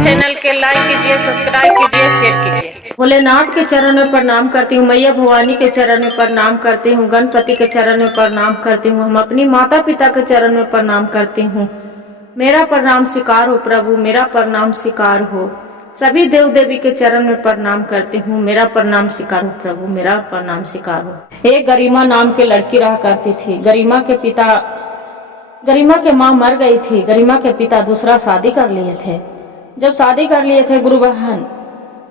Channel के like कीजिए, subscribe कीजिए, शेयर कीजिए। भोलेनाथ के चरण में प्रणाम करती हूँ, मैया भवानी के चरण में प्रणाम करती हूँ, गणपति के चरण में प्रणाम करती हूँ, हम अपनी माता पिता के चरण में प्रणाम करती हूँ। मेरा प्रणाम स्वीकार हो प्रभु, मेरा प्रणाम स्वीकार हो। सभी देव देवी के चरण में प्रणाम करती हूँ, मेरा प्रणाम स्वीकार हो प्रभु, मेरा प्रणाम स्वीकार हो। एक गरिमा नाम की लड़की रहा करती थी। गरिमा के माँ मर गई थी। गरिमा के पिता दूसरा शादी कर लिए थे। जब शादी कर लिए थे गुरु बहन,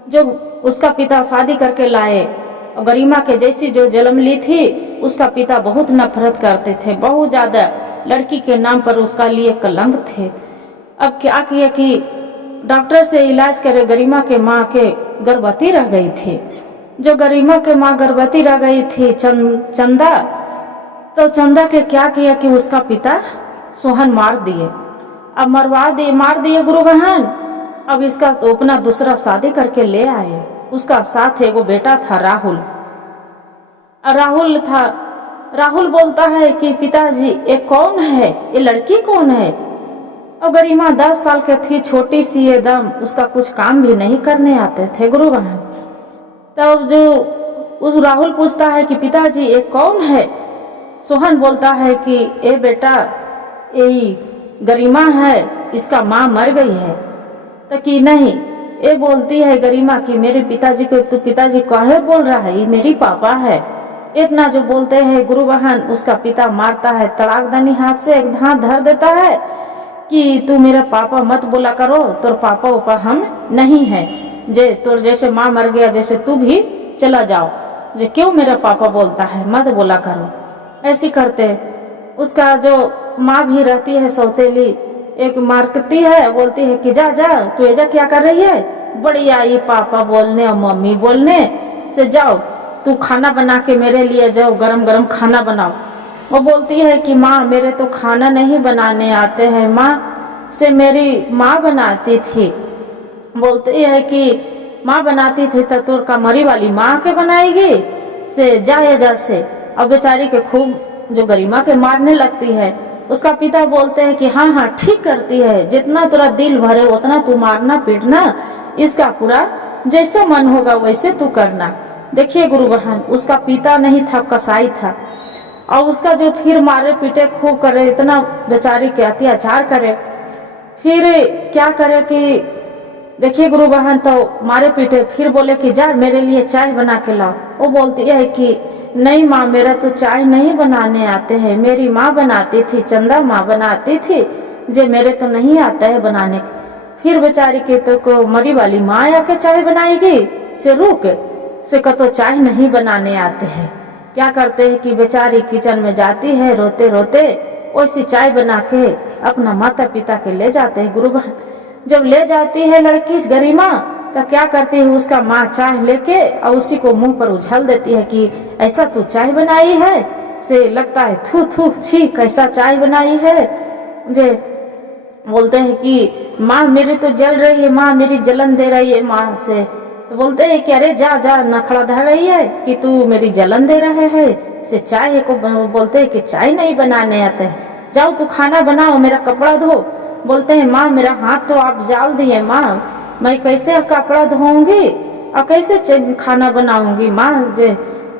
जब उसका पिता शादी करके लाए और गरिमा के जैसी जो जन्म ली थी, उसका पिता बहुत नफरत करते थे, बहुत ज्यादा। लड़की के नाम पर उसका लिए कलंक थे। अब क्या किया कि डॉक्टर से इलाज करे, गरिमा के माँ के गर्भवती रह गई थी। जो गरिमा के माँ गर्भवती रह गई थी चंदा, तो चंदा के क्या किया कि उसका पिता सोहन मार दिए। अब मार दिए गुरु बहन। अब इसका तो अपना दूसरा शादी करके ले आए। उसका साथ एगो बेटा था राहुल था। राहुल बोलता है कि पिताजी ये कौन है, ये लड़की कौन है। और गरिमा 10 साल के थी, छोटी सी एकदम, उसका कुछ काम भी नहीं करने आते थे गुरु बहन। तब जो उस राहुल पूछता है कि पिताजी ये कौन है। सोहन बोलता है कि ए बेटा यही गरिमा है, इसका माँ मर गई है। तो कि नहीं, ये बोलती है गरिमा कि मेरे पिताजी को तो पिताजी काहे बोल रहा है, ये मेरी पापा है। इतना जो बोलते हैं गुरु बहन, उसका पिता मारता है, तड़ाकदानी हाथ से एक हाथ धर देता है कि तू मेरा पापा मत बोला करो, तोर पापा ऊपर हम नहीं है। जे तोर जैसे माँ मर गया, जैसे तू भी चला जाओ, जे क्यों मेरा पापा बोलता है, मत बोला करो। ऐसी करते उसका जो माँ भी रहती है सौतेली, एक मारती है, बोलती है कि जा जा तू ऐजा क्या कर रही है, बड़ी आई पापा बोलने और मम्मी बोलने से, जाओ तू खाना बना के मेरे लिए जाओ, गरम गरम खाना बनाओ। वो बोलती है कि माँ मेरे तो खाना नहीं बनाने आते हैं, माँ से मेरी माँ बनाती थी। बोलती है कि माँ बनाती थी तो तोर का मरी वाली माँ के बनाएगी से, जाए जा से। अब बेचारी के खूब जो गरिमा के मारने लगती है। उसका पिता बोलते हैं कि हाँ हाँ ठीक करती है, जितना तेरा दिल भरे उतना तू मारना पीटना, इसका पूरा जैसा मन होगा वैसे तू करना। देखिए गुरु बहन, उसका पिता नहीं था, कसाई था, और उसका जो फिर मारे पीटे खूब करे, इतना बेचारी के अत्याचार करे। फिर क्या करे कि देखिए गुरु बहन, तो मारे पीटे फिर बोले कि जा मेरे लिए चाय बना के लाओ। वो बोलती है कि नहीं माँ, मेरा तो चाय नहीं बनाने आते हैं, मेरी माँ बनाती थी, चंदा माँ बनाती थी, जे मेरे तो नहीं आता है बनाने। फिर बेचारी के तो को मरी वाली माँ आके चाय बनाएगी से, रुक से तो चाय नहीं बनाने आते हैं। क्या करते हैं कि बेचारी किचन में जाती है, रोते रोते वैसी चाय बना के अपना माता पिता के ले जाते हैं गुरु बहन। जब ले जाती है लड़की गरिमा, तो क्या करती है उसका माँ चाय लेके और उसी को मुंह पर उछल देती है कि ऐसा तू चाय बनाई है से, लगता है थू थू छी कैसा चाय बनाई है। जे बोलते हैं कि माँ मेरी तो जल रही है, माँ मेरी जलन दे रही है माँ से। तो बोलते हैं कि अरे जा जा नखड़ा धर रही है कि तू मेरी जलन दे रहे है से। चाय को बोलते हैं कि चाय नहीं बनाने आते हैं, जाओ तू खाना बनाओ, मेरा कपड़ा धो। बोलते हैं माँ मेरा हाथ तो आप जाल दिए माँ, मैं कैसे कपड़ा धोऊंगी और कैसे खाना बनाऊंगी माँ। जे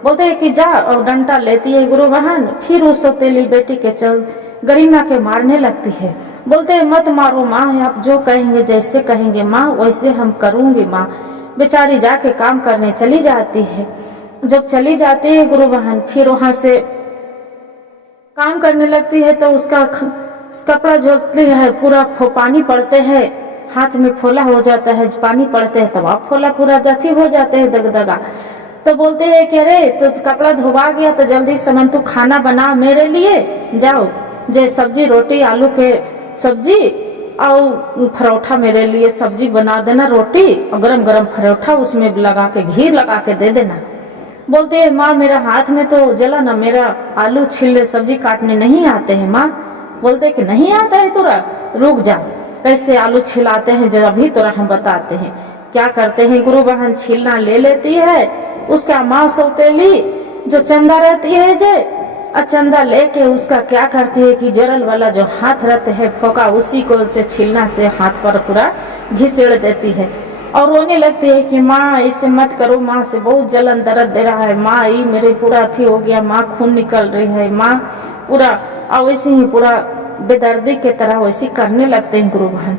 बोलते हैं कि जा, और डंडा लेती है गुरु बहन। फिर उस सौतेली बेटी के चल गरिमा के मारने लगती है। बोलते हैं मत मारो माँ, आप जो कहेंगे जैसे कहेंगे माँ वैसे हम करूंगी माँ। बेचारी जाके काम करने चली जाती है। जब चली जाती है गुरु बहन, फिर वहां से काम करने लगती है तो उसका कपड़ा जोतती है, पूरा पानी पड़ते हैं, हाथ में फोला हो जाता है, पानी पड़ते हैं तब आप फोला पूरा दथी हो जाते हैं, दगदगा। तो बोलते हैं कि अरे तो कपड़ा धोवा गया तो जल्दी समन तू खाना बना मेरे लिए, जाओ जे सब्जी रोटी आलू के सब्जी और परोठा मेरे लिए सब्जी बना देना, रोटी और गरम गरम परोठा उसमें लगा के घी लगा के दे देना। बोलते हैं माँ मेरा हाथ में तो जला ना, मेरा आलू छिलने सब्जी काटने नहीं आते हैं माँ। बोलते कि नहीं आता है तुरा, रुक जा कैसे आलू छिलाते हैं जब अभी तुरा हम बताते हैं। क्या करते हैं गुरु बहन, छीलना ले लेती है उसका माँ सौतेली जो चंदा रहती है जे, चंदा लेके उसका क्या करती है कि जरल वाला जो हाथ रहते है फोका, उसी को से छीलना से हाथ पर पूरा घिसेड़ देती है और रोने लगती है कि माँ इसे मत करो, माँ से बहुत जलन दर्द दे रहा है, माँ ये मेरे पूरा अथी हो गया, माँ खून निकल रही है, माँ पूरा। और वैसे ही पूरा बेदर्दी के तरह वैसे करने लगते हैं गुरु बहन।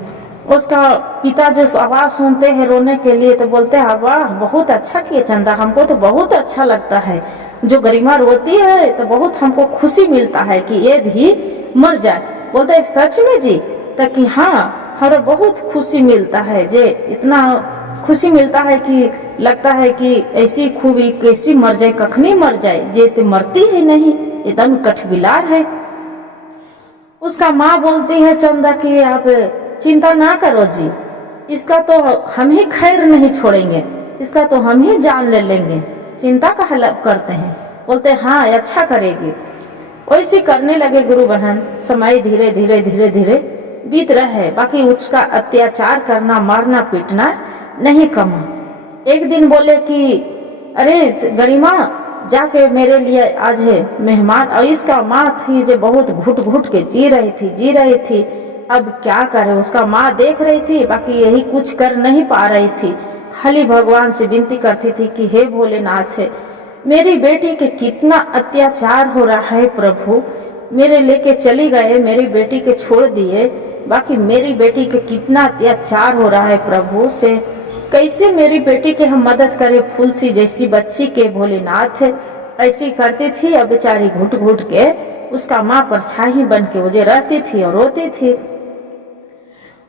उसका पिता जो आवाज सुनते हैं रोने के लिए तो बोलते हैं वाह बहुत अच्छा किए चंदा, हमको तो बहुत अच्छा लगता है, जो गरिमा रोती है तो बहुत हमको खुशी मिलता है कि ये भी मर जाए। बोलते है सच में जी? तो कि हाँ हमें बहुत खुशी मिलता है, जे इतना खुशी मिलता है कि लगता है कि ऐसी खूबी कैसी मर जाए, कखनी मर जाए, जे तो मरती है नहीं, एकदम कठबिलार है। उसका माँ बोलती है चंदा कि आप चिंता ना करो जी, इसका तो हम ही खैर नहीं छोड़ेंगे, इसका तो हम ही जान ले लेंगे, चिंता का हल करते हैं। बोलते हाँ अच्छा करेगी। वैसे करने लगे गुरु बहन। समय धीरे धीरे धीरे धीरे बीत रहे, बाकी उसका अत्याचार करना मारना पीटना नहीं कमा। एक दिन बोले कि अरे गरिमा जाके मेरे लिए आज है मेहमान, और इसका माँ थी जो बहुत घुट घुट के जी रही थी। अब क्या करे, उसका माँ देख रही थी, बाकी यही कुछ कर नहीं पा रही थी, खाली भगवान से विनती करती थी कि हे भोलेनाथ मेरी बेटी के कितना अत्याचार हो रहा है प्रभु, मेरे लेके चली गए, मेरी बेटी के छोड़ दिए, बाकी मेरी बेटी के कितना अत्याचार हो रहा है प्रभु से, कैसे मेरी बेटी के हम मदद करें, फूल सी जैसी बच्ची के भोलेनाथ। ऐसी करती थी और बेचारी घुट घुट के उसका माँ परछाई बन के मुझे रहती थी और रोती थी।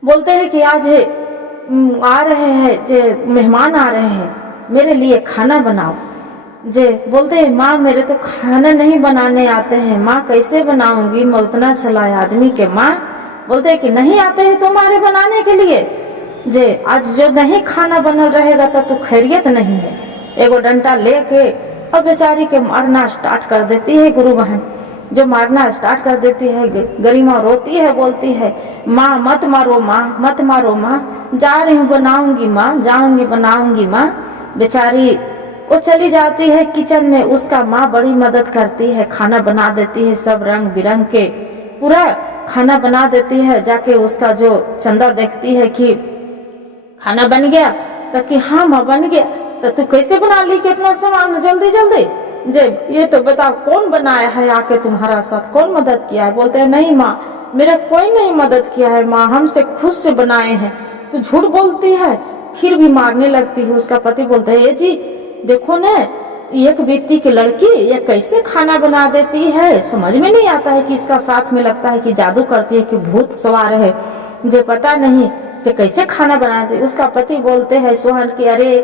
बोलते हैं कि आज आ रहे हैं जे मेहमान आ रहे हैं, मेरे लिए खाना बनाओ। जे बोलते हैं माँ मेरे तो खाना नहीं बनाने आते हैं, माँ कैसे बनाऊंगी, मैं उतना सलाह आदमी के। माँ बोलते हैं कि नहीं आते हैं तुम्हारे बनाने के लिए, जे आज जो नहीं खाना बनल रहेगा तो तू खैरियत नहीं है। एगो डंडा लेके और बेचारी के मारना स्टार्ट कर देती है गुरु बहन। जो मारना स्टार्ट कर देती है, गरिमा रोती है, बोलती है माँ मत मारो, माँ मत मारो, माँ जा रही हूँ बनाऊंगी, माँ जाऊंगी बनाऊंगी। माँ बेचारी वो चली जाती है किचन में, उसका माँ बड़ी मदद करती है, खाना बना देती है, सब रंग बिरंग के पूरा खाना बना देती है। जाके उसका जो चंदा देखती है कि खाना बन गया, तो कि हाँ माँ बन गया, तो तू कैसे बना ली कितना सामान जल्दी जल्दी, जे ये तो बताओ कौन बनाया है, आके तुम्हारा साथ कौन मदद किया है। बोलते हैं नहीं माँ मेरा कोई नहीं मदद किया है, माँ हमसे खुद से बनाए हैं। तू झूठ बोलती है, फिर भी मारने लगती है। उसका पति बोलता है ये जी देखो न, एक बेटी की लड़की ये कैसे खाना बना देती है, समझ में नहीं आता है कि इसका साथ में लगता है कि जादू करती है कि भूत सवार है, मुझे पता नहीं से कैसे खाना बनाती। उसका पति बोलते हैं सोहन की अरे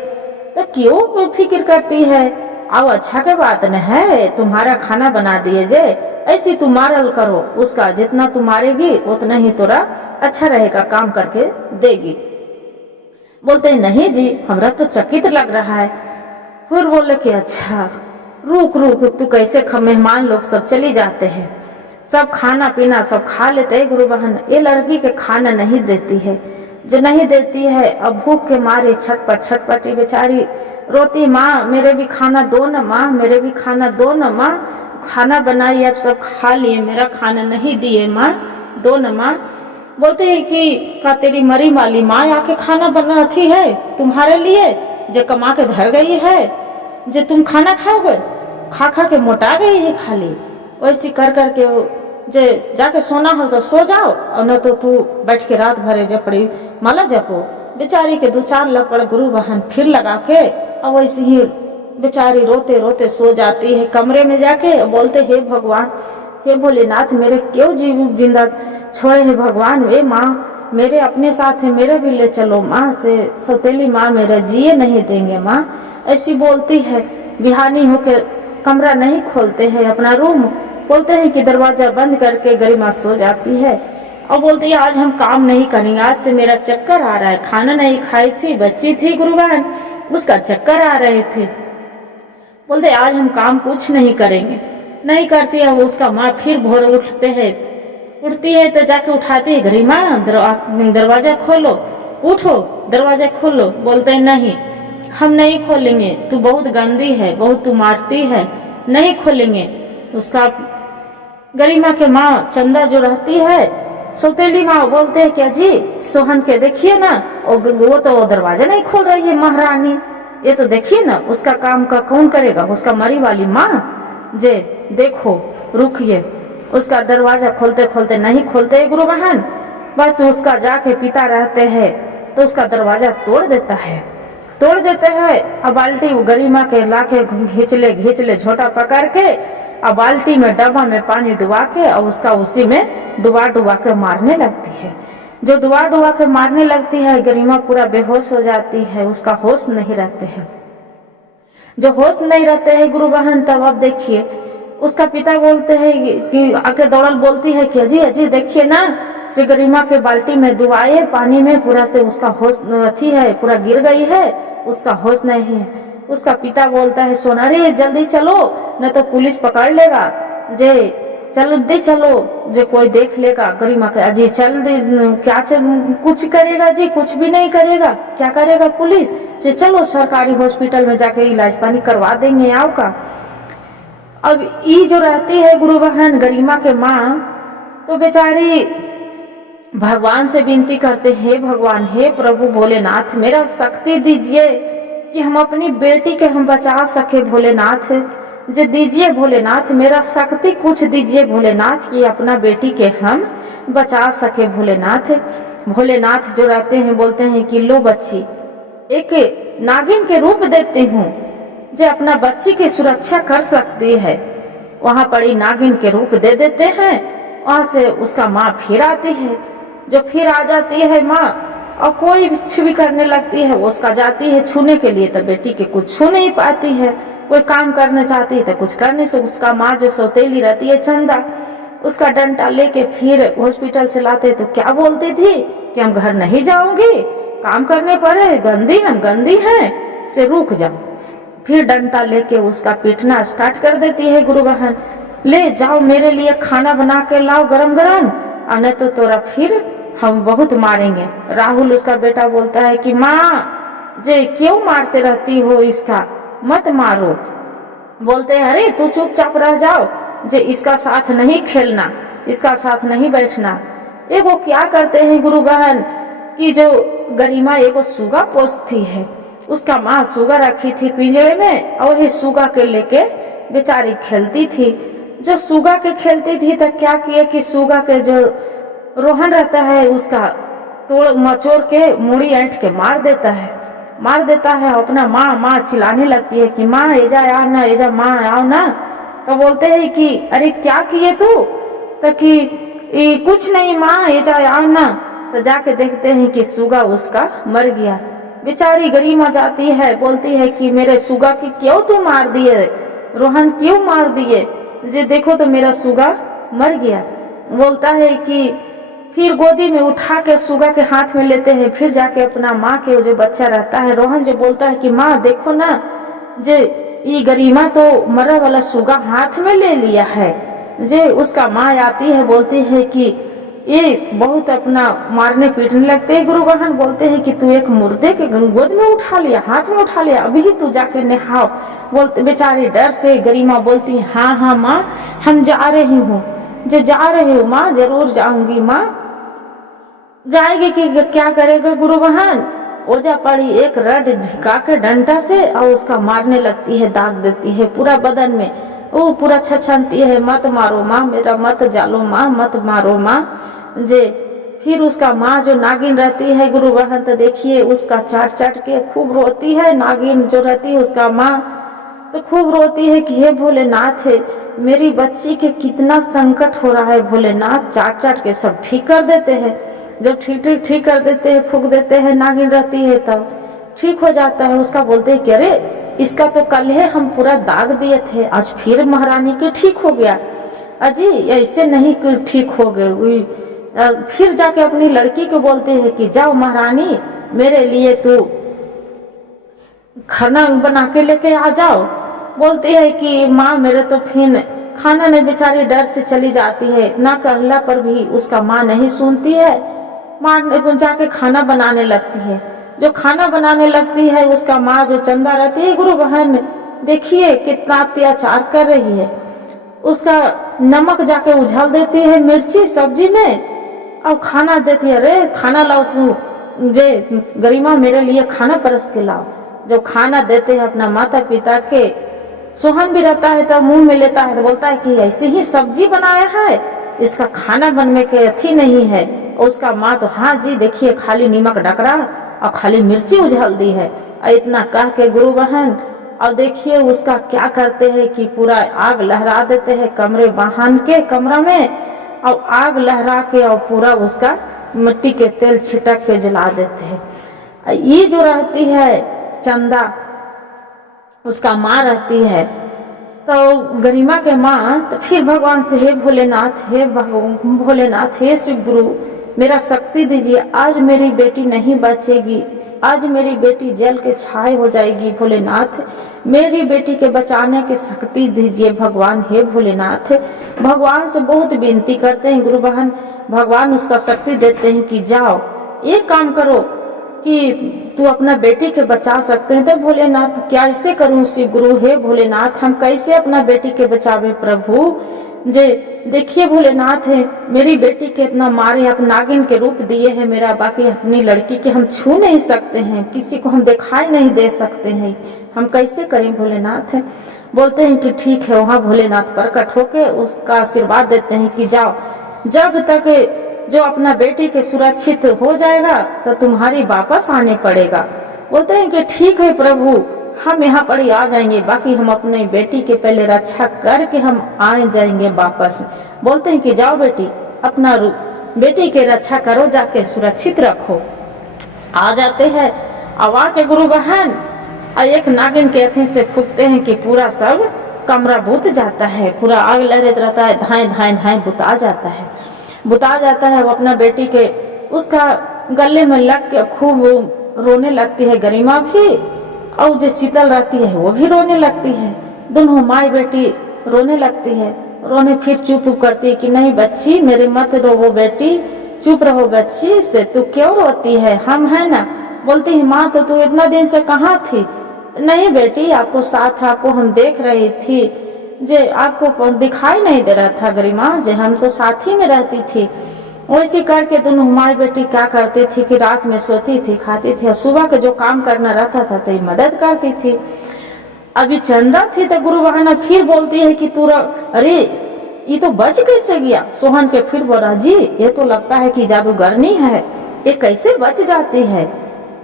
तो क्यों फिक्र करती है, अब अच्छा के बात न है, तुम्हारा खाना बना दिए जे, ऐसी तू मारल करो, उसका जितना तू मारेगी उतना ही तोरा अच्छा रहेगा, काम करके देगी। बोलते हैं नहीं जी हमरा तो चकित लग रहा है। फिर बोले कि अच्छा रुक रुक, तू कैसे मेहमान लोग सब चली जाते हैं, सब खाना पीना सब खा लेते हैं गुरु बहन, ये लड़की के खाना नहीं देती है, जो नहीं देती है अब भूख के मारे छटपट छटपटी बेचारी रोती, माँ मेरे भी खाना दो न, माँ मेरे भी खाना दो न, माँ खाना बनाई अब सब खा लिए, मेरा खाना नहीं दिए, माँ दो न माँ। बोलते हैं कि का तेरी मरी माली माँ आके खाना बनाती है तुम्हारे लिए, जो कमा के धर गई है, जो तुम खाना खाओगे, खा खा के मोटा गई है खाली। वैसी कर करके जे जाके सोना हो तो सो जाओ, और न तो तू बैठ के रात भरे जपड़ी माला जपो। बेचारी के दो चार लपड़ गुरु बहन फिर लगा के और वैसे ही बेचारी रोते रोते सो जाती है कमरे में जाके। बोलते हे भगवान हे भोलेनाथ मेरे क्यों जीव जिंदा छोड़े है भगवान, वे माँ मेरे अपने साथ है, मेरे भी ले चलो माँ, से सौतेली माँ मेरा जिए नहीं देंगे माँ। ऐसी बोलती है। बिहानी होके कमरा नहीं खोलते हैं अपना रूम, बोलते हैं कि दरवाजा बंद करके गरिमा सो जाती है और बोलती है आज हम काम नहीं करेंगे, आज से मेरा चक्कर आ रहा है, खाना नहीं खाई थी, बच्ची थी गुरुवान उसका चक्कर आ रहे थे। बोलते आज हम काम कुछ नहीं करेंगे, नहीं करती है। उसका माँ फिर भोर उठती है तो जाके उठाती है, गरिमा दरवाजा खोलो, उठो दरवाजा खोलो। बोलते हैं नहीं हम नहीं खोलेंगे, तू बहुत गंदी है, बहुत तू मारती है, नहीं खोलेंगे। उसका गरिमा के माँ चंदा जो रहती है, सौतेली माँ बोलते हैं क्या जी सोहन के देखिए ना, वो तो दरवाजा नहीं खोल रही है महारानी, ये तो देखिए ना उसका काम का कौन करेगा, उसका मरी वाली माँ जे देखो रुकिए, उसका दरवाजा खोलते खोलते नहीं खोलते गुरु बहन, बस उसका जाके पिता रहते हैं तो उसका दरवाजा तोड़ देता है, तोड़ देते हैं। अब बाल्टी गरिमा के लाके घींच ले झोटा पकड़ के, अब बाल्टी में डब्बा में पानी डुबा के और उसका उसी में डुबा डुबा के मारने लगती है। जो डुबा डुबा के मारने लगती है गरिमा पूरा बेहोश हो जाती है, उसका होश नहीं रहते हैं। जो होश नहीं रहते हैं गुरु बहन, तब अब देखिए उसका पिता बोलते हैं कि आके दौड़ल बोलती है कि अजी अजी देखिए ना, से गरिमा के बाल्टी में डुबाए पानी में पूरा से उसका होश अथी है, पूरा गिर गई है, उसका होश नहीं है। उसका पिता बोलता है सोनारी जल्दी चलो न तो पुलिस पकड़ लेगा, जे चलो दे चलो जो कोई देख लेगा। गरिमा के अजी चल दे, क्या कुछ करेगा जी, कुछ भी नहीं करेगा, क्या करेगा पुलिस से, चलो सरकारी हॉस्पिटल में जाके इलाज पानी करवा देंगे आओ का। अब ये जो रहती है गुरु बहन गरिमा के माँ, तो बेचारी भगवान से विनती करते हे भगवान, हे प्रभु भोलेनाथ मेरा शक्ति दीजिए कि हम अपनी बेटी के हम बचा सके भोलेनाथ, जे दीजिए भोलेनाथ मेरा शक्ति कुछ दीजिए भोलेनाथ कि अपना बेटी के हम बचा सके भोलेनाथ। भोलेनाथ जो रहते हैं बोलते हैं कि लो बच्ची, एक नागिन के रूप देती हूँ जो अपना बच्ची की सुरक्षा कर सकती है। वहां पड़ी नागिन के रूप दे देते हैं, वहां से उसका माँ फिर आती है, जो फिर आ जाती है माँ और कोई कुछ भी करने लगती है, वो उसका जाती है छूने के लिए तो बेटी के कुछ छू नहीं पाती है, कोई काम करना चाहती है तो कुछ करने से उसका माँ जो सौतेली रहती है चंदा, उसका डंडा लेके फिर हॉस्पिटल से लाते तो क्या बोलती थी कि हम घर नहीं जाऊंगी, काम करने पड़े, गंदी हम गंदी हैं, से रुक जाओ। फिर डंडा लेके उसका पीटना स्टार्ट कर देती है गुरु बहन, ले जाओ मेरे लिए खाना बना के लाओ गरम गरम, और नहीं तो तोरा फिर हम बहुत मारेंगे। राहुल उसका बेटा बोलता है कि माँ जे क्यों मारते रहती हो इसका, मत मारो। बोलते हैं अरे तू चुपचाप रह जाओ, जे इसका साथ नहीं खेलना, इसका साथ नहीं बैठना। एगो क्या करते हैं गुरु बहन कि जो गरिमा एगो सुगा पोसती है, उसका माँ सुगा रखी थी पिंजरे में और वही सुगा के लेके बेचारी खेलती थी। जो सुगा के खेलती थी तो क्या किए कि सुगा के जो रोहन रहता है उसका तोड़ मचोड़ के मुड़ी ऐंठ के मार देता है। अपना माँ माँ चिल्लाने लगती है कि माँ एजा आओ ना, एजा माँ आओ ना। तो बोलते हैं कि अरे क्या किए तू, तो कि कुछ नहीं माँ एजा आओ ना। तो जाके देखते हैं कि सुगा उसका मर गया। बेचारी गरिमा जाती है, बोलती है कि मेरे सुगा की क्यों तू मार दिए, रोहन क्यों मार दिए, जे देखो तो मेरा सुगा मर गया। बोलता है कि फिर गोदी में उठा के सुगा के हाथ में लेते हैं, फिर जाके अपना माँ के जो बच्चा रहता है रोहन जो बोलता है कि माँ देखो ना, जे ये गरिमा तो मरा वाला सुगा हाथ में ले लिया है। जे उसका माँ आती है, बोलती है कि ये बहुत अपना मारने पीटने लगते हैं। गुरु बहन बोलते हैं कि तू एक मुर्दे के गोद में उठा लिया, हाथ में उठा लिया, अभी तू जाके नहाओ। बोलते बेचारी डर से गरिमा बोलती है हाँ हाँ माँ हम जा रही हूँ, जे जा रही हूँ माँ, जरूर जाऊंगी माँ। जाएगी कि क्या करेगा गुरु बहन, ओजा पड़ी एक रड ढिका के डंडा से और उसका मारने लगती है, दाग देती है पूरा बदन में। वो पूरा छछनती है मत मारो माँ मेरा, मत जालो माँ, मत मारो माँ। जे फिर उसका माँ जो नागिन रहती है गुरु बहन, तो देखिए उसका चाट चाट के खूब रोती है। नागिन जो रहती है उसका माँ तो खूब रोती है कि हे भोलेनाथ मेरी बच्ची के कितना संकट हो रहा है भोलेनाथ। चाट चाट के सब ठीक कर देते हैं, जब ठीक कर देते हैं, फूक देते हैं, नागिन रहती है तब ठीक हो जाता है। उसका बोलते हैं कि अरे इसका तो कल है हम पूरा दाग दिए थे, आज फिर महारानी के ठीक हो गया। अजी ऐसे नहीं ठीक हो गए। फिर जाके अपनी लड़की को बोलते हैं कि जाओ महारानी मेरे लिए तू खाना बना के लेके आ जाओ। बोलती है कि माँ मेरे तो फिर खाना नहीं, बेचारी डर से चली जाती है, ना कहला पर भी उसका माँ नहीं सुनती है। माँ जाके खाना बनाने लगती है। जो खाना बनाने लगती है उसका माँ जो चंदा रहती है गुरु बहन, देखिए कितना अत्याचार कर रही है। उसका नमक जाके उझल देती है मिर्ची सब्जी में, और खाना देती है, अरे खाना लाओ जे गरिमा मेरे लिए खाना परस के लाओ। जो खाना देते हैं अपना माता पिता के, सोहन भी रहता है तब मुंह में लेता है तो बोलता है कि ऐसे ही सब्जी बनाया है, इसका खाना बनने के अथी नहीं है। और उसका माँ तो हाँ जी देखिए खाली नीमक डकरा और खाली मिर्ची उझल दी है। और इतना कह के गुरु बहन और देखिए उसका क्या करते हैं कि पूरा आग लहरा देते हैं कमरे बाहन के कमरा में, और आग लहरा के और पूरा उसका मिट्टी के तेल छिटक के जला देते हैं। ये जो रहती है चंदा उसका माँ रहती है, तो गरिमा के माँ तो फिर भगवान से हे भोलेनाथ, हे भोलेनाथ, हे शिव गुरु मेरा शक्ति दीजिए, आज मेरी बेटी नहीं बचेगी, आज मेरी बेटी जल के छाए हो जाएगी। भोलेनाथ मेरी बेटी के बचाने की शक्ति दीजिए भगवान, हे भोलेनाथ। भगवान से बहुत विनती करते हैं गुरु बहन, भगवान उसका शक्ति देते हैं कि जाओ एक काम करो कि तू अपना बेटी के बचा सकते हैं। तो भोलेनाथ क्या ऐसे करूं शिव गुरु, हे भोलेनाथ हम कैसे अपना बेटी के बचावे प्रभु। जे देखिए भोलेनाथ है मेरी बेटी के इतना मारे, आप नागिन के रूप दिए हैं मेरा, बाकी अपनी लड़की के हम छू नहीं सकते हैं, किसी को हम दिखाई नहीं दे सकते हैं, हम कैसे करें भोलेनाथ। है बोलते हैं कि ठीक है। वहाँ भोलेनाथ प्रकट होके उसका आशीर्वाद देते हैं कि जाओ, जब तक जो अपना बेटी के सुरक्षित हो जाएगा तो तुम्हारी वापस आने पड़ेगा। बोलते हैं कि ठीक है प्रभु हम यहाँ पर ही आ जाएंगे, बाकी हम अपनी बेटी के पहले रक्षा करके हम आ जाएंगे वापस। बोलते हैं कि जाओ बेटी अपना बेटी के रक्षा करो, जाके सुरक्षित रखो। आ जाते हैं आवा के गुरु बहन एक नागिन के अथी से फूकते हैं कि पूरा सब कमरा बुत जाता है, पूरा आग लहरत रहता है, धाए धाए धाए बुता जाता है, बुता जाता है। वो अपना बेटी के उसका गले में लग के खूब रोने लगती है गरिमा भी, और जो शीतल रहती है वो भी रोने लगती है, दोनों माँ बेटी रोने लगती है। रोने फिर चुप करती है कि नहीं बच्ची मेरे मत रो बेटी, चुप रहो बच्ची से, तू क्यों रोती है, हम है ना। बोलती है माँ तो तू इतना दिन से कहाँ थी। नहीं बेटी आपको साथ आपको हम देख रही थी, जे आपको दिखाई नहीं दे रहा था गरिमा, जे हम तो साथ ही में रहती थी। वैसे करके दोनों माँ बेटी क्या करती थी कि रात में सोती थी, खाती थी, और सुबह के जो काम करना रहता था तो मदद करती थी। अभी चंदा थी तो गुरु बहना फिर बोलती है कि तू अरे ये तो बच कैसे गया। सोहन के फिर बोला जी ये तो लगता है कि जादूगरनी है, ये कैसे बच जाती है।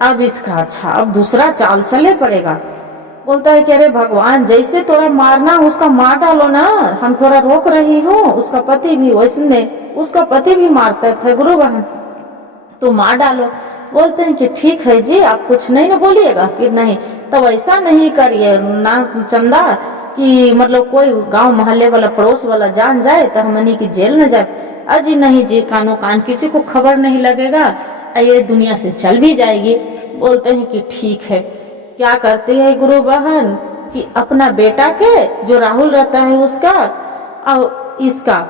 अब इसका अच्छा अब दूसरा चाल चले पड़ेगा। बोलता है कि अरे भगवान जैसे थोड़ा मारना उसका मार डालो ना, हम थोड़ा रोक रही हूँ। उसका पति भी वैसने उसका पति भी मारता था गुरु बहन, तो मार डालो। बोलते हैं कि ठीक है जी आप कुछ नहीं ना बोलिएगा कि नहीं, तब ऐसा नहीं करिए ना चंदा कि मतलब कोई गांव मोहल्ले वाला पड़ोस वाला जान जाए तो हमनी की जेल न जाए। अजी नहीं जी कानो कान किसी को खबर नहीं लगेगा, ये दुनिया से चल भी जाएगी। बोलते हैं कि ठीक है। क्या करती है गुरु बहन कि अपना बेटा के जो राहुल रहता है उसका और इसका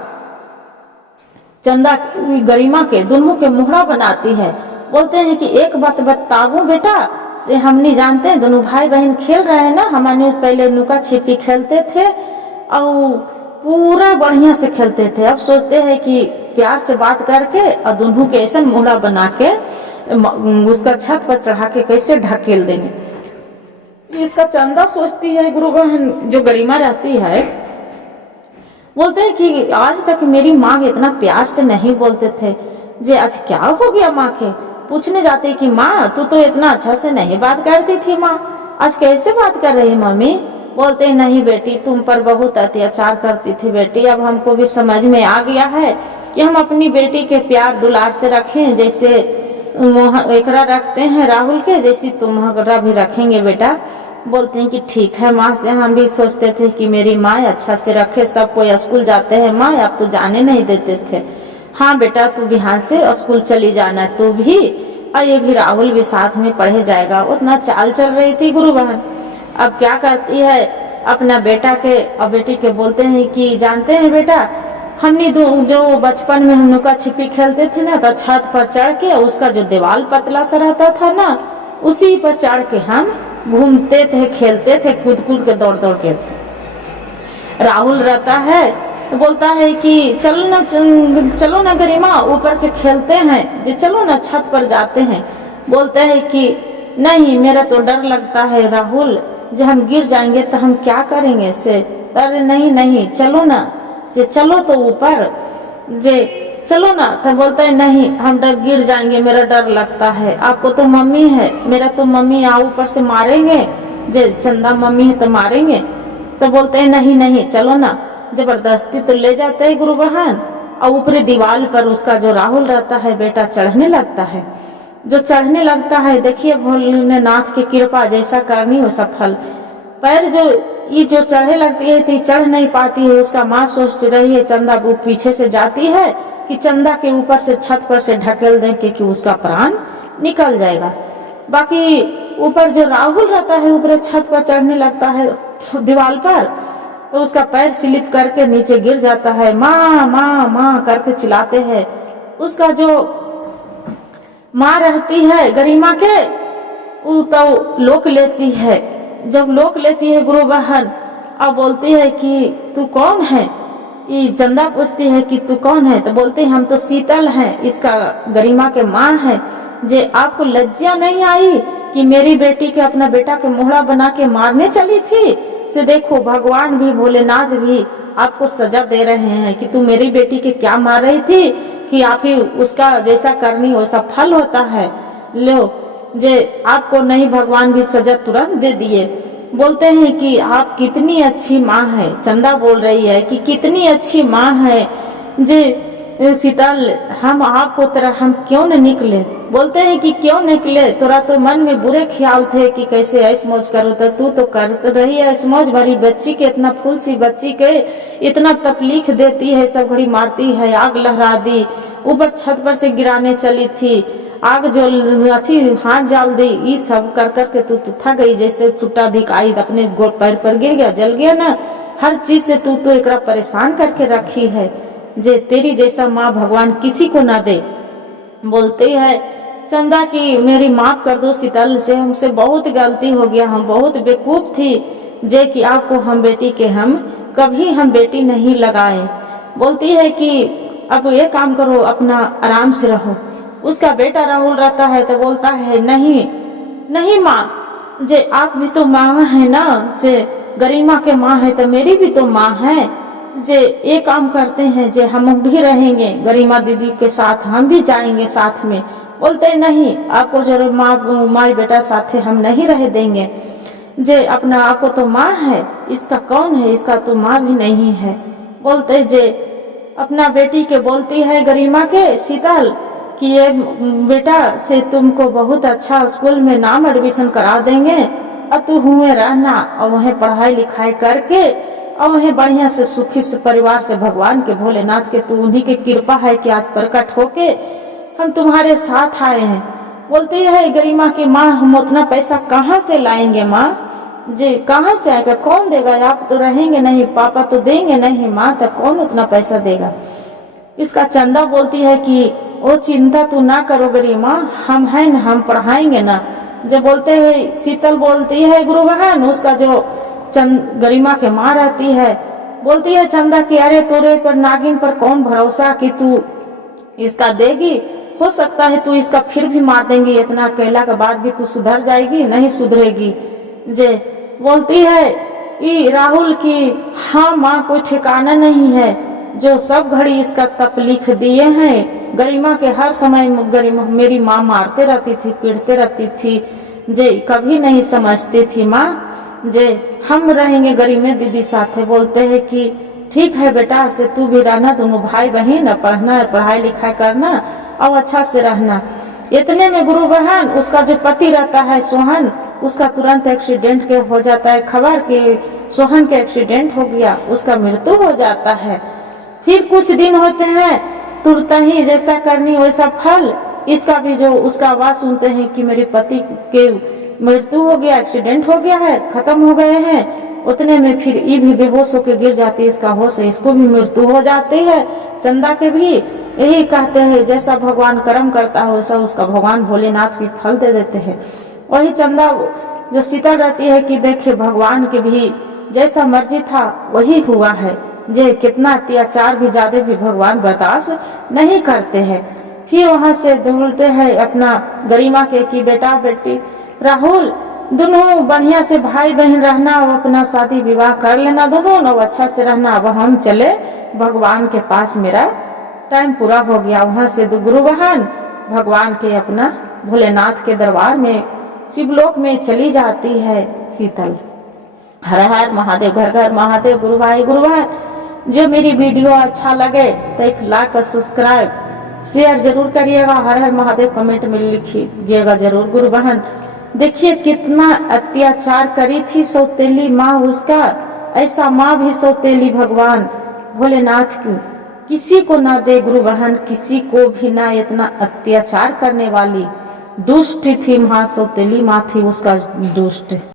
चंदा गरिमा के दोनों के मुहरा बनाती है। बोलते हैं कि एक बात बताओ बेटा, से हम नहीं जानते हैं दोनों भाई बहन खेल रहे हैं ना, हमारे पहले नुका छिपी खेलते थे और पूरा बढ़िया से खेलते थे। अब सोचते हैं कि प्यार से बात करके और दोनों के ऐसा मुहरा बना के उसका छत पर चढ़ा के कैसे ढकेल देंगे। इसका चंदा सोचती है गुरु बहन जो गरिमा रहती है। बोलते हैं कि आज तक मेरी माँ इतना प्यार से नहीं बोलते थे, जे आज क्या हो गया माँ के। पूछने जाते कि माँ तू तो इतना अच्छा से नहीं बात करती थी, माँ आज कैसे बात कर रही मम्मी। बोलते नहीं बेटी तुम पर बहुत अत्याचार करती थी बेटी, अब हमको भी समझ में आ गया है कि हम अपनी बेटी के प्यार दुलार से रखें, जैसे एकरा रखते हैं राहुल के, जैसे तुम्हारा भी रखेंगे बेटा। बोलते हैं कि ठीक है माँ, से हम भी सोचते थे कि मेरी माँ अच्छा से रखे, सब कोई स्कूल जाते हैं माँ, अब तो जाने नहीं देते थे। हाँ बेटा तू बिहार से स्कूल चली जाना तू भी, और ये भी राहुल भी साथ में पढ़े जाएगा। उतना चाल चल रही थी गुरु बहन। अब क्या करती है अपना बेटा के और बेटी के बोलते हैं कि जानते हैं बेटा हमने जो बचपन में हम नुका छिपी खेलते थे ना, तो छत पर चढ़ के उसका जो दीवार पतला सा रहता था ना, उसी पर चढ़ के हम घूमते थे, खेलते थे, कूद कूद के दौड़ दौड़ के। राहुल रहता है तो बोलता है कि चलो ना गरिमा ऊपर के खेलते हैं, जे चलो ना छत पर जाते हैं। बोलते हैं कि नहीं, मेरा तो डर लगता है राहुल, जो हम गिर जाएंगे तो हम क्या करेंगे से। अरे नहीं नहीं चलो ना, जे चलो तो ऊपर, जे चलो ना। तो बोलता है नहीं, हम गिर जाएंगे, मेरा डर लगता है। आपको तो मम्मी है, मेरा तो मम्मी यहाँ ऊपर से मारेंगे, जे चंदा मम्मी है तो मारेंगे। तो बोलते हैं नहीं नहीं चलो ना। जबरदस्ती तो ले जाते हैं गुरु बहन, और ऊपरी दीवार पर उसका जो राहुल रहता है बेटा चढ़ने लगता है। जो चढ़ने लगता है, देखिए भोलेनाथ की कृपा, जैसा करनी वैसा फल। पैर जो चढ़ने लगती है तो चढ़ नहीं पाती है। उसका माँ सोच रही है, चंदा वो पीछे से जाती है कि चंदा के ऊपर से छत पर से ढकेल दें कि उसका प्राण निकल जाएगा। बाकी ऊपर जो राहुल रहता है ऊपर छत पर चढ़ने लगता है दीवार पर, तो उसका पैर स्लिप करके नीचे गिर जाता है। माँ माँ माँ करके चिल्लाते हैं। उसका जो माँ रहती है गरिमा के, वो तो लोक लेती है। जब लोक लेती है गुरु बहन, अब बोलती है कि तू कौन है। ये चंदा पूछती है कि तू कौन है। तो बोलते हैं हम तो शीतल हैं, इसका गरिमा के माँ है। जे आपको लज्जा नहीं आई कि मेरी बेटी के अपना बेटा के मोहड़ा बना के मारने चली थी। से देखो भगवान भी भोलेनाथ भी आपको सजा दे रहे हैं कि तू मेरी बेटी के क्या मार रही थी, कि आप ही उसका जैसा करनी वैसा फल होता है। लो, जे आपको नहीं, भगवान भी सजा तुरंत दे दिए। बोलते हैं कि आप कितनी अच्छी माँ है। चंदा बोल रही है कि कितनी अच्छी माँ है जे शीतल, हम आपको तरह हम क्यों न निकले। बोलते हैं कि क्यों निकले, तोरा तो मन में बुरे ख्याल थे कि कैसे ऐश मौज करो, तो तू तो कर रही है ऐश मौज। भरी बच्ची के, इतना फूल सी बच्ची के इतना तकलीफ देती है, सब घड़ी मारती है, आग लहरा दी, ऊपर छत पर से गिराने चली थी, आग जो अथी हाथ जाल दी। ये सब कर कर के तू थक गई, जैसे टूटा दिखाई अपने पैर पर गिर गया, जल गया ना। हर चीज से तू तो एकरा परेशान करके रखी है, जे तेरी जैसा माँ भगवान किसी को ना दे। बोलती है चंदा की मेरी माफ कर दो शीतल, से हमसे बहुत गलती हो गया, हम बहुत बेवकूफ थी, जे कि आपको हम बेटी के हम कभी हम बेटी नहीं लगाए। बोलती है कि अब ये काम करो, अपना आराम से रहो। उसका बेटा राहुल रहता है तो बोलता है नहीं नहीं माँ, जे आप भी तो माँ है ना, जे गरिमा के माँ है तो मेरी भी तो माँ है। जे ये काम करते हैं, जे हम भी रहेंगे गरिमा दीदी के साथ, हम भी जाएंगे साथ में। बोलते नहीं, आपको जो माँ बेटा साथ है हम नहीं रह देंगे। जे अपना आपको तो माँ है, इसका कौन है, इसका तो माँ भी नहीं है। बोलते जे अपना बेटी के बोलती है गरिमा के शीतल कि ये बेटा से तुमको बहुत अच्छा स्कूल में नाम एडमिशन करा देंगे, और तू हुए रहना और वहीं पढ़ाई लिखाई करके और वहीं बढ़िया से सुखी से परिवार से, भगवान के भोलेनाथ के तू उन्हीं की कृपा है कि आज प्रकट होके हम तुम्हारे साथ आए हैं। बोलती है गरिमा की माँ, हम उतना पैसा कहाँ से लाएंगे माँ, जी कहाँ से आएगा, कौन देगा, आप तो रहेंगे नहीं, पापा तो देंगे नहीं माँ, तो कौन उतना पैसा देगा। इसका चंदा बोलती है कि ओ चिंता तू ना करो गरिमा, हम हैं ना, हम पढ़ाएंगे ना। जब बोलते हैं शीतल बोलती है गुरु बहन, उसका जो गरिमा के माँ रहती है, बोलती है चंदा की अरे तोरे पर नागिन पर कौन भरोसा कि तू इसका देगी, हो सकता है तू इसका फिर भी मार देंगी, इतना कहला के बाद भी तू सुधर जाएगी, नहीं सुधरेगी। जे बोलती है ई राहुल की हाँ माँ कोई ठिकाना नहीं है, जो सब घड़ी इसका तप लिख दिए हैं। गरिमा के हर समय गरिमा मेरी माँ मारते रहती थी, पीटते रहती थी, जे कभी नहीं समझती थी माँ, जे हम रहेंगे गरिमा दीदी साथ है। बोलते हैं कि ठीक है बेटा, से तू भी रहना, दोनों भाई बहन पढ़ना, पढ़ाई लिखाई करना और अच्छा से रहना। इतने में गुरु बहन उसका जो पति रहता है सोहन, उसका तुरंत एक्सीडेंट के हो जाता है खबर कि सोहन के एक्सीडेंट हो गया, उसका मृत्यु हो जाता है। फिर कुछ दिन होते हैं, तुरंत ही जैसा करनी वैसा फल। इसका भी जो उसका आवाज सुनते हैं कि मेरे पति के मृत्यु हो गया, एक्सीडेंट हो गया है, खत्म हो गए हैं। उतने में फिर ये भी बेहोश होकर गिर जाती है, इसका होश है, इसको भी मृत्यु हो जाती है। चंदा के भी यही कहते हैं जैसा भगवान कर्म करता है वैसा उसका भगवान भोलेनाथ भी फल दे देते हैं। वही चंदा जो शीतल रहती है कि देखिए भगवान के भी जैसा मर्जी था वही हुआ है। जे कितना अत्याचार भी ज्यादा भी भगवान बर्दाश्त नहीं करते हैं। फिर वहां से बोलते हैं अपना गरिमा के कि बेटा बेटी राहुल दोनों बढ़िया से भाई बहन रहना, अब अपना शादी विवाह कर लेना दोनों, अब अच्छा से रहना, अब हम चले भगवान के पास, मेरा टाइम पूरा हो गया। वहां से गुरु बहन भगवान के अपना भोलेनाथ के दरबार में शिवलोक में चली जाती है शीतल। हर हर महादेव, घर घर महादेव। गुरु भाई गुरु बहन जो मेरी वीडियो अच्छा लगे तो एक लाइक और सब्सक्राइब शेयर जरूर करिएगा। हर हर महादेव कमेंट में लिखिएगा जरूर। गुरु बहन देखिए कितना अत्याचार करी थी सौतेली माँ उसका, ऐसा माँ भी सौतेली भगवान भोलेनाथ की किसी को ना दे गुरु बहन, किसी को भी ना इतना अत्याचार करने वाली दुष्ट थी माँ, सौतेली माँ थी उसका दुष्ट।